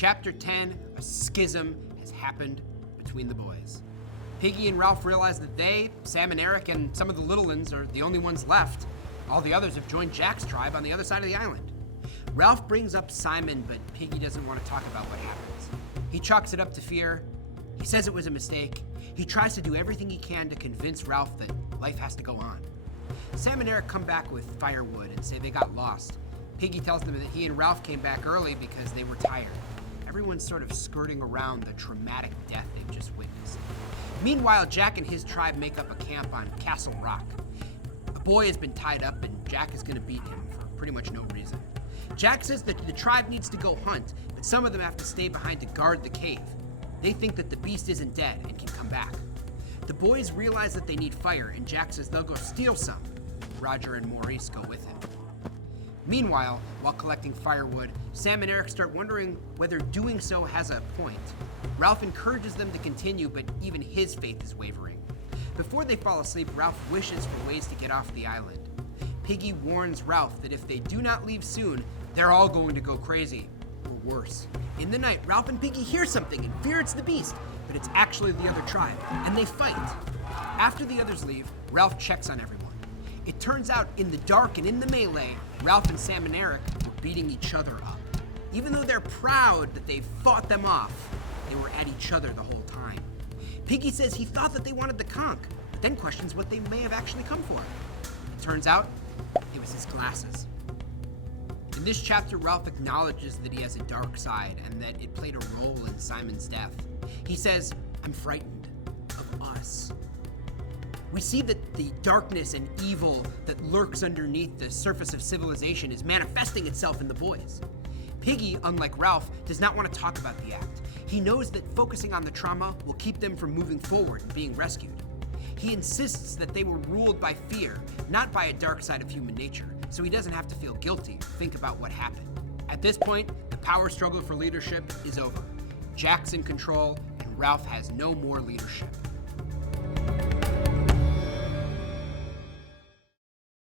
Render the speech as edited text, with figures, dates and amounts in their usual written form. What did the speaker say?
Chapter 10, a schism has happened between the boys. Piggy and Ralph realize that they, Sam and Eric, and some of the little ones are the only ones left. All the others have joined Jack's tribe on the other side of the island. Ralph brings up Simon, but Piggy doesn't want to talk about what happens. He chalks it up to fear. He says it was a mistake. He tries to do everything he can to convince Ralph that life has to go on. Sam and Eric come back with firewood and say they got lost. Piggy tells them that he and Ralph came back early because they were tired. Everyone's sort of skirting around the traumatic death they've just witnessed. Meanwhile, Jack and his tribe make up a camp on Castle Rock. A boy has been tied up and Jack is going to beat him for pretty much no reason. Jack says that the tribe needs to go hunt, but some of them have to stay behind to guard the cave. They think that the beast isn't dead and can come back. The boys realize that they need fire, and Jack says they'll go steal some. Roger and Maurice go with him. Meanwhile, while collecting firewood, Sam and Eric start wondering whether doing so has a point. Ralph encourages them to continue, but even his faith is wavering. Before they fall asleep, Ralph wishes for ways to get off the island. Piggy warns Ralph that if they do not leave soon, they're all going to go crazy, or worse. In the night, Ralph and Piggy hear something and fear it's the beast, but it's actually the other tribe, and they fight. After the others leave, Ralph checks on everyone. It turns out in the dark and in the melee, Ralph and Sam and Eric were beating each other up. Even though they're proud that they fought them off, they were at each other the whole time. Piggy says he thought that they wanted the conch, but then questions what they may have actually come for. It turns out, it was his glasses. In this chapter, Ralph acknowledges that he has a dark side and that it played a role in Simon's death. He says, "I'm frightened of us." We see that the darkness and evil that lurks underneath the surface of civilization is manifesting itself in the boys. Piggy, unlike Ralph, does not want to talk about the act. He knows that focusing on the trauma will keep them from moving forward and being rescued. He insists that they were ruled by fear, not by a dark side of human nature, so he doesn't have to feel guilty or think about what happened. At this point, the power struggle for leadership is over. Jack's in control, and Ralph has no more leadership.